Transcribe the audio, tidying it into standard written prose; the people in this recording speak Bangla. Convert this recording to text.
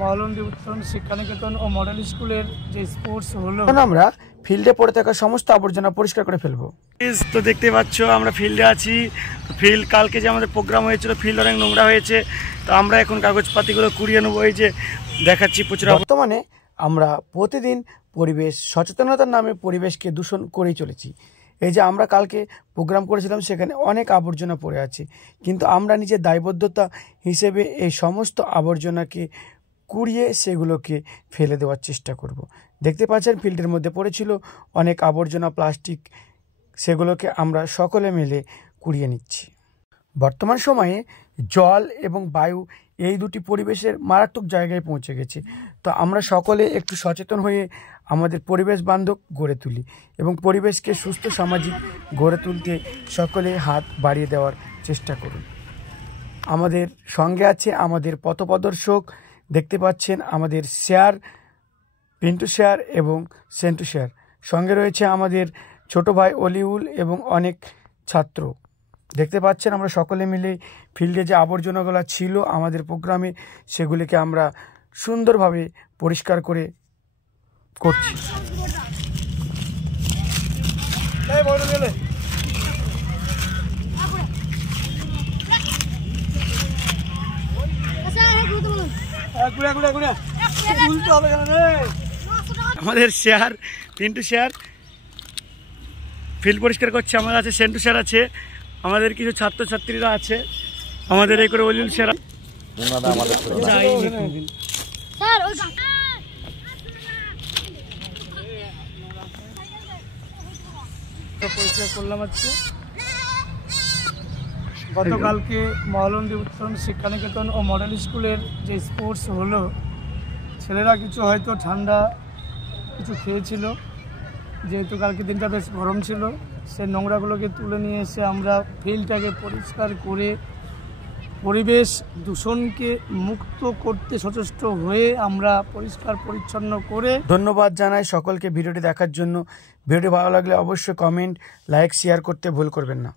মহলন্দি উত্তরণ শিক্ষানিকেতন ও মডেল স্কুলের যে স্পোর্টস হলো, আমরা ফিল্ডে পড়ে থাকা সমস্ত আবর্জনা পরিষ্কার করে ফেলবো। তো দেখতে পাচ্ছ আমরা ফিল্ডে আছি। ফিল্ড কালকে যে আমাদের প্রোগ্রাম হয়েছিল, ফিল্ড অনেক নোংরা হয়েছে, তো আমরা এখন কাগজপাতিগুলো কুড়িয়ে নেবো। এই যে দেখাচ্ছি প্রচুর। বর্তমানে আমরা প্রতিদিন পরিবেশ সচেতনতার নামে পরিবেশকে দূষণ করেই চলেছি। এই যে আমরা কালকে প্রোগ্রাম করেছিলাম, সেখানে অনেক আবর্জনা পড়ে আছে, কিন্তু আমরা নিজের দায়বদ্ধতা হিসেবে এই সমস্ত আবর্জনাকে কুড়িয়ে সেগুলোকে ফেলে দেওয়ার চেষ্টা করব। দেখতে পাচ্ছেন ফিল্ডের মধ্যে পড়েছিল অনেক আবর্জনা, প্লাস্টিক, সেগুলোকে আমরা সকলে মিলে কুড়িয়ে নিচ্ছি। বর্তমান সময়ে জল এবং বায়ু এই দুটি পরিবেশের মারাত্মক জায়গায় পৌঁছে গেছে। তো আমরা সকলে একটু সচেতন হয়ে আমাদের পরিবেশ বান্ধব গড়ে তুলি এবং পরিবেশকে সুস্থ সামাজিক গড়ে তুলতে সকলে হাত বাড়িয়ে দেওয়ার চেষ্টা করুন। আমাদের সঙ্গে আছে আমাদের পথপ্রদর্শক, দেখতে পাচ্ছেন আমাদের শেয়ার, পিন্টু শেয়ার এবং সেন্টু শেয়ার। সঙ্গে রয়েছে আমাদের ছোট ভাই অলিউল এবং অনেক ছাত্র। দেখতে পাচ্ছেন আমরা সকলে মিলে ফিল্ডে যে আবর্জনাগুলো ছিল আমাদের প্রোগ্রামে, সেগুলিকে আমরা সুন্দরভাবে পরিষ্কার করে করছি। আমাদের শেয়ার, পিন্টু শেয়ার ফিল্ড পরিষ্কার করছে। আমাদের আছে সেন্টু শেয়ার আছে, আমাদের কিছু ছাত্রছাত্রীরা আছে, আমাদের এই করে অলিউল শেয়ার। পরিষ্কার করলাম আজকে। গতকালকে মহলন্দি উত্তরণ শিক্ষানিকেতন ও মডেল স্কুলের যে স্পোর্টস হলো, ছেলেরা কিছু হয়তো ঠান্ডা কিছু খেয়েছিল, যেহেতু কালকে দিনটা বেশ গরম ছিল, সে নোংরাগুলোকে তুলে নিয়ে এসে আমরা ফিল্ডটাকে পরিষ্কার করে পরিবেশ দূষণকে মুক্ত করতে সচেষ্ট হয়ে আমরা পরিষ্কার পরিচ্ছন্ন করে। ধন্যবাদ জানাই সকলকে ভিডিওটি দেখার জন্য। ভিডিওটি ভালো লাগলে অবশ্যই কমেন্ট, লাইক, শেয়ার করতে ভুল করবেন না।